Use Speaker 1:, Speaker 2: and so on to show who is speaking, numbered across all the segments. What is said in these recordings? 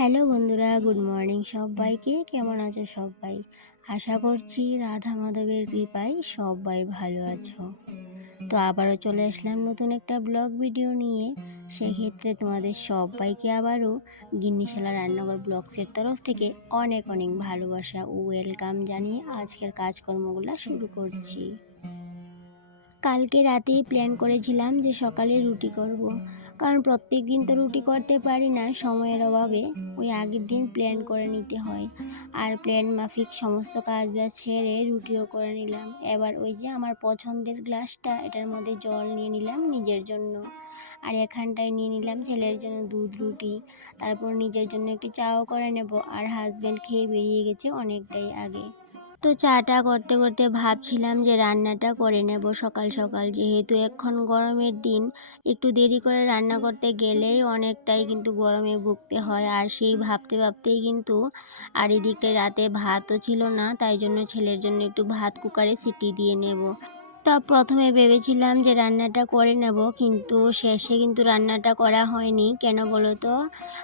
Speaker 1: Hello বন্ধুরা, good morning সবাইকে। কেমন আছো সবাই? আশা করছি রাধা মাধবের কৃপায় সবাই ভালো আছো। তো আবারও চলে আসলাম নতুন একটা ব্লগ ভিডিও নিয়ে। সেক্ষেত্রে তোমাদের সবাইকে আবারও গিন্নিশালা রান্নাঘর ব্লগসের তরফ থেকে অনেক অনেক ভালোবাসা ও ওয়েলকাম জানিয়ে আজকের কাজকর্মগুলো শুরু করছি। কালকে রাতেই প্ল্যান করেছিলাম যে সকালে রুটি করব। কারণ প্রত্যেক দিন তো রুটি করতে পারি না, সময়ের অভাবে। ওই আগের দিন প্ল্যান করে নিতে হয়। আর প্ল্যান মাফিক সমস্ত কাজ বাজ ছেড়ে রুটিও করে নিলাম। এবার ওই যে আমার পছন্দের গ্লাসটা, এটার মধ্যে জল নিয়ে নিলাম নিজের জন্য। আর এখানটায় নিয়ে নিলাম ছেলের জন্য দুধ, রুটি। তারপর নিজের জন্য একটি চাও করে নেব। আর হাজব্যান্ড খেয়ে বেরিয়ে গেছে অনেকটাই আগে। তো চাটা করতে করতে ভাবছিলাম যে রান্নাটা করে নেব সকাল সকাল। যেহেতু এখন গরমের দিন, একটু দেরি করে রান্না করতে গেলেই অনেকটাই কিন্তু গরমে ভুগতে হয়। আর সেই ভাবতে ভাবতেই কিন্তু আর এদিকে রাতে ভাতও ছিল না, তাই জন্য ছেলের জন্য একটু ভাত কুকারে সিটি দিয়ে নেব। তা প্রথমে ভেবেছিলাম যে রান্নাটা করে নেব, কিন্তু শেষে কিন্তু রান্নাটা করা হয়নি। কেন বলো তো?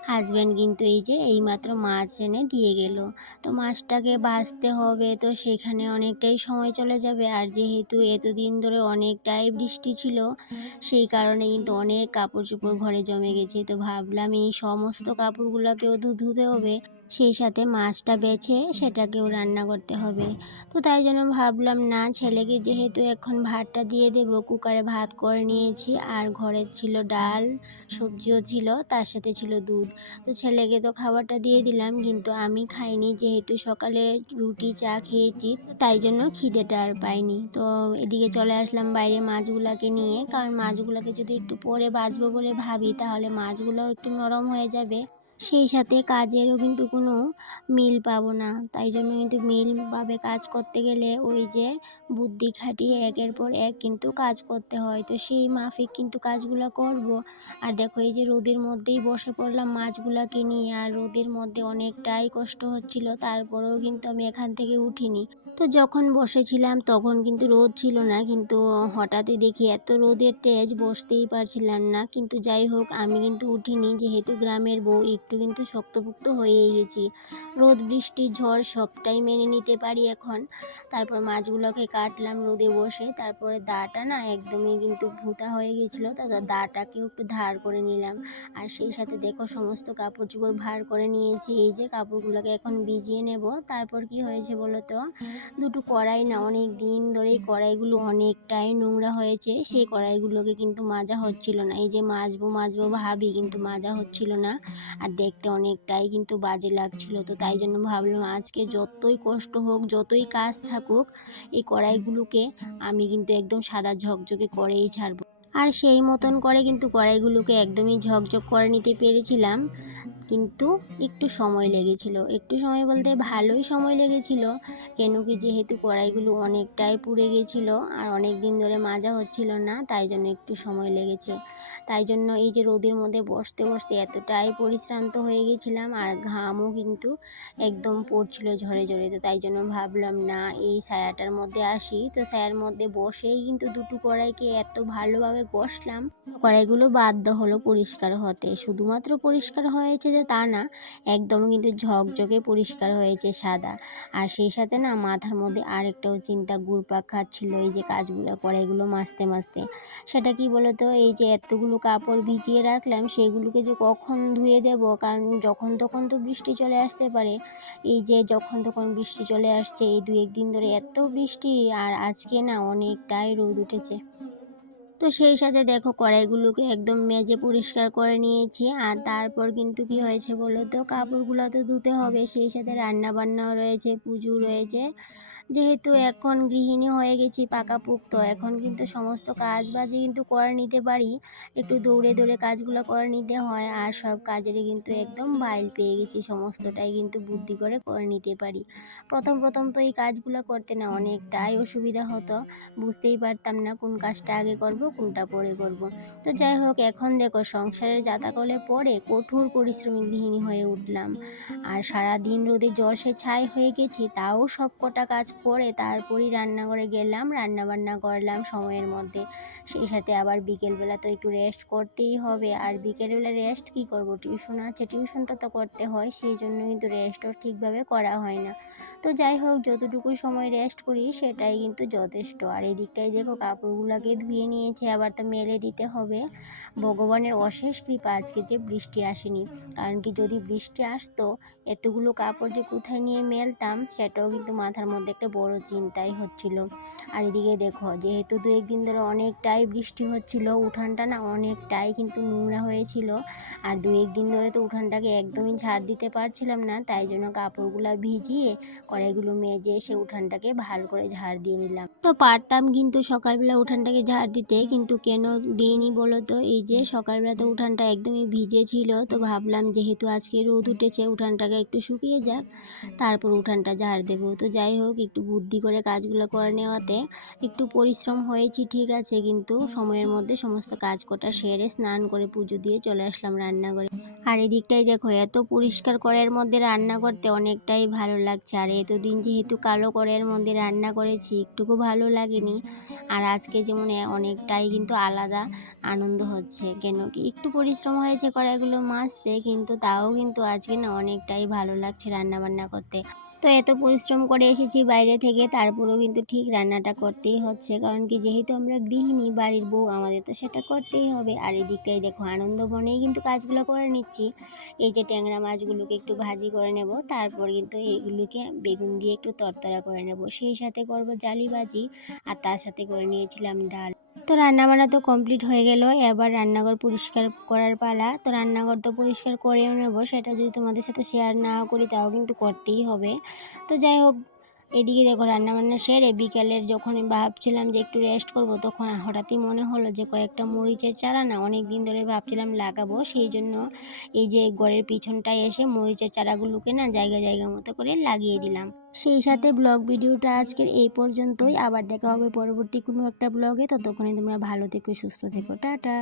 Speaker 1: হাজব্যান্ড কিন্তু এই যে এইমাত্র মাছ এনে দিয়ে গেল। তো মাছটাকে বাছতে হবে, তো সেখানে অনেকটাই সময় চলে যাবে। আর যেহেতু এতদিন ধরে অনেকটাই বৃষ্টি ছিল, সেই কারণে কিন্তু অনেক কাপড় চোপড় ঘরে জমে গেছে। তো ভাবলাম এই সমস্ত কাপড়গুলোকেও ধুতে হবে। সেই সাথে মাছটা বেছে সেটাকেও রান্না করতে হবে। তো তাই জন্য ভাবলাম, না, ছেলেকে যেহেতু এখন ভাতটা দিয়ে দেব, কুকারে ভাত করে নিয়েছি, আর ঘরে ছিল ডাল, সবজিও ছিল, তার সাথে ছিল দুধ। তো ছেলেকে তো খাবারটা দিয়ে দিলাম, কিন্তু আমি খাইনি, যেহেতু সকালে রুটি, চা খেয়েছি তাই জন্য খিদেটা আর পাইনি। তো এদিকে চলে আসলাম বাইরে মাছগুলোকে নিয়ে, কারণ মাছগুলোকে যদি একটু পরে বাজবো বলে ভাবি, তাহলে মাছগুলো একটু নরম হয়ে যাবে। সেই সাথে কাজেরও কিন্তু কোনো মিল পাবো না। তাই জন্য কিন্তু মিলভাবে কাজ করতে গেলে ওই যে বুদ্ধি খাটিয়ে একের পর এক কিন্তু কাজ করতে হয়। তো সেই মাফিক কিন্তু কাজগুলো করব। আর দেখো এই যে রোদের মধ্যেই বসে পড়লাম মাছগুলোকে নিয়ে, আর রোদের মধ্যে অনেকটাই কষ্ট হচ্ছিল, তারপরেও কিন্তু আমি এখান থেকে উঠিনি। তো যখন বসেছিলাম তখন কিন্তু রোদ ছিল না, কিন্তু হঠাৎই দেখি এত রোদের তেজ বসতেই পারছিলাম না। কিন্তু যাই হোক, আমি কিন্তু উঠিনি, যেহেতু গ্রামের বউ একটু কিন্তু শক্তপুক্ত হয়েই গেছি। রোদ, বৃষ্টি, ঝড় সবটাই মেনে নিতে পারি এখন। তারপর মাছগুলোকে কাটলাম রোদে বসে। তারপরে দাটা না একদমই কিন্তু ভুতা হয়ে গেছিল তারপর দাটাকেও একটু ধার করে নিলাম। আর সেই সাথে দেখো সমস্ত কাপড় চোপড় ভার করে নিয়েছি, এই যে কাপড়গুলোকে এখন ভিজিয়ে নেব। তারপর কি হয়েছে বলো তো? দুটো কড়াই না, অনেক দিন ধরেই কড়াইগুলো অনেকটাই নোংরা হয়েছে, সেই কড়াইগুলোকে কিন্তু মাজা হচ্ছিল না। এই যে মাজবো মাজবো ভাবি কিন্তু মাজা হচ্ছিল না আর দেখতে অনেকটাই কিন্তু বাজে লাগছিল। তো তাই জন্য ভাবলাম আজকে যতই কষ্ট হোক, যতই কাজ থাকুক, এই কড়াইগুলোকে আমি কিন্তু একদম সাদা ঝকঝকে করেই ছাড়বো। আর সেই মতন করে কিন্তু কড়াইগুলোকে একদমই ঝকঝক করে নিতে পেরেছিলাম। কিন্তু একটু সময় লেগেছিল। একটু সময় বলতে ভালোই সময় লেগেছিল কেন কি যেহেতু কড়াইগুলো অনেকটাই পুড়ে গেছিল আর অনেক দিন ধরে মাজা হচ্ছিল না, তাই জন্য একটু সময় লেগেছে। তাই জন্য এই যে রোদের মধ্যে বসতে বসতে এতটাই পরিশ্রান্ত হয়ে গেছিলাম আর ঘামও কিন্তু একদম পড়ছিল ঝরে ঝরে, তো তাই জন্য ভাবলাম, না, এই ছায়াটার মধ্যে আসি। তো ছায়ার মধ্যে বসেই কিন্তু দুটো কড়াইকে এত ভালোভাবে বসলাম, কড়াইগুলো বাধ্য হলো পরিষ্কার হতে। শুধুমাত্র পরিষ্কার হয়েছে যে তা না একদম কিন্তু ঝকঝকে পরিষ্কার হয়েছে সাদা। আর সেই সাথে না মাথার মধ্যে আরেকটাও চিন্তা ঘুরপাক খাচ্ছিল এই যে কাজগুলো করে এগুলো মাজতে মাজতে সেটা কি বলতো? এই যে এতগুলো কাপড় ভিজিয়ে রাখলাম, সেগুলোকে যে কখন ধুয়ে দেব? কারণ যখন তখন তো বৃষ্টি চলে আসতে পারে। এই যে যখন তখন বৃষ্টি চলে আসছে, এই দু একদিন ধরে এত বৃষ্টি, আর আজকে না অনেকটাই রোদ উঠেছে। তো সেই সাথে দেখো কড়াইগুলোকে একদম মেজে পরিষ্কার করে নিয়েছি। আর তারপর কিন্তু কি হয়েছে বলো তো? কাপড়গুলো তো ধুতে হবে, সেই সাথে রান্না বান্নাও রয়েছে, পুজো রয়েছে। যেহেতু এখন গৃহিণী হয়ে গেছি, পাকাপোক্ত। এখন কিন্তু সমস্ত কাজ বাজে কিন্তু করে নিতে পারি। একটু দৌড়ে দৌড়ে কাজগুলো করে নিতে হয় আর সব কাজেরই কিন্তু একদম বাইল পেয়ে গেছি। সমস্তটাই কিন্তু বুদ্ধি করে করে নিতে পারি। প্রথম প্রথম তো এই কাজগুলো করতে না অনেকটাই অসুবিধা হতো। বুঝতেই পারতাম না কোন কাজটা আগে করব, কোনটা পরে করব। তো যাই হোক, এখন দেখো সংসারের জাতাকলে পরে কঠোর পরিশ্রমী গৃহিণী হয়ে উঠলাম। আর সারা দিন রোদে জল সে ছাই হয়ে গেছি, তাও সব কটা কাজ করে তারপরই রান্নাঘরে গেলাম রান্না বান্না করলাম সময়ের মধ্যে। সেই সাথে আবার বিকেলবেলা তো একটু রেস্ট করতেই হবে। আর বিকেলবেলা রেস্ট কি করব? টিউশন আছে টিউশনটা তো করতে হয়, সেই জন্য কিন্তু রেস্টও ঠিকভাবে করা হয় না। তো যাই হোক যতটুকু সময় রেস্ট করি, সেটাই কিন্তু যথেষ্ট। আর এই দিকটাই দেখো, কাপড়গুলোকে ধুয়ে নিয়েছে, আবার তো মেলে দিতে হবে। ভগবানের অশেষ কৃপা, আজকে যে বৃষ্টি আসেনি। কারণ কি, যদি বৃষ্টি আসতো, এতগুলো কাপড় যে কোথায় নিয়ে মেলতাম, সেটাও কিন্তু মাথার মধ্যে একটা বড় চিন্তাই হচ্ছিল। আর এদিকে দেখো, যেহেতু দু একদিন ধরে অনেকটাই বৃষ্টি হচ্ছিল, উঠানটা না অনেকটাই কিন্তু নোংরা হয়েছিল। আর দু একদিন ধরে তো উঠানটাকে একদমই ঝাড় দিতে পারছিলাম না, তাই জন্য কাপড়গুলো ভিজিয়ে কড়াইগুলো মেজে এসে উঠানটাকে ভালো করে ঝাড় দিয়ে নিলাম। তো পারতাম কিন্তু সকালবেলা উঠানটাকে ঝাড় দিতে, কিন্তু কেন দিইনি বলো তো? এই যে সকালবেলা তো উঠানটা একদমই ভিজে ছিল, তো ভাবলাম যেহেতু আজকে রোদ উঠেছে উঠানটাকে একটু শুকিয়ে যাক, তারপর উঠানটা ঝাড় দেবো। তো যাই হোক, একটু বুদ্ধি করে কাজগুলো করে নেওয়াতে একটু পরিশ্রম হয়েছি, ঠিক আছে, কিন্তু সময়ের মধ্যে সমস্ত কাজ কটা সেরে স্নান করে পুজো দিয়ে চলে আসলাম রান্নাঘরে। আর এদিকটাই দেখো, এত পরিষ্কার করার মধ্যে রান্না করতে অনেকটাই ভালো লাগছে। আর এতদিন যেহেতু কালো করের মধ্যে রান্না করেছি, একটুকু ভালো লাগেনি। আর আজকে যেমন অনেকটাই কিন্তু আলাদা আনন্দ হচ্ছে। কেন কি একটু পরিশ্রম হয়েছে কড়াইগুলো মাজতে, কিন্তু তাও কিন্তু আজকে না অনেকটাই ভালো লাগছে রান্না বান্না করতে। তো এত পরিশ্রম করে এসেছি বাইরে থেকে, তারপরেও কিন্তু ঠিক রান্নাটা করতেই হচ্ছে। কারণ কি, যেহেতু আমরা গৃহিণী, বাড়ির বউ, আমাদের তো সেটা করতেই হবে। আর এদিকটাই দেখো, আনন্দ বনেই কিন্তু কাজগুলো করে নিচ্ছি। এই যে ট্যাংরা মাছগুলোকে একটু ভাজি করে নেব, তারপর কিন্তু এইগুলোকে বেগুন দিয়ে একটু তরতরা করে নেব। সেই সাথে করব জালি ভাজি, আর তার সাথে করে নিয়েছিলাম ডাল। তো রান্নাবান্না তো কমপ্লিট হয়ে গেল। এবার রান্নাঘর পরিষ্কার করার পালা। তো রান্নাঘর তো পরিষ্কার করেও নেব, সেটা যদি তোমাদের সাথে শেয়ার না করি তাও কিন্তু করতেই হবে। তো যাই হোক এদিকে দেখো রান্নাবান্না সেরে বিকালের যখন ভাবছিলাম যে একটু রেস্ট করব, তখন হঠাৎই মনে হলো যে কয়েকটা মরিচের চারা না অনেক দিন ধরে ভাবছিলাম লাগাবো। সেই জন্য এই যে ঘরের পিছনটায় এসে মরিচের চারাগুলোকে না জায়গা জায়গা মতো করে লাগিয়ে দিলাম। সেই সাথে ব্লগ ভিডিওটা আজকের এই পর্যন্তই। আবার দেখা হবে পরবর্তী কোনো একটা ব্লগে ততক্ষণে তোমরা ভালো থেকো, সুস্থ থেকো। টাটা।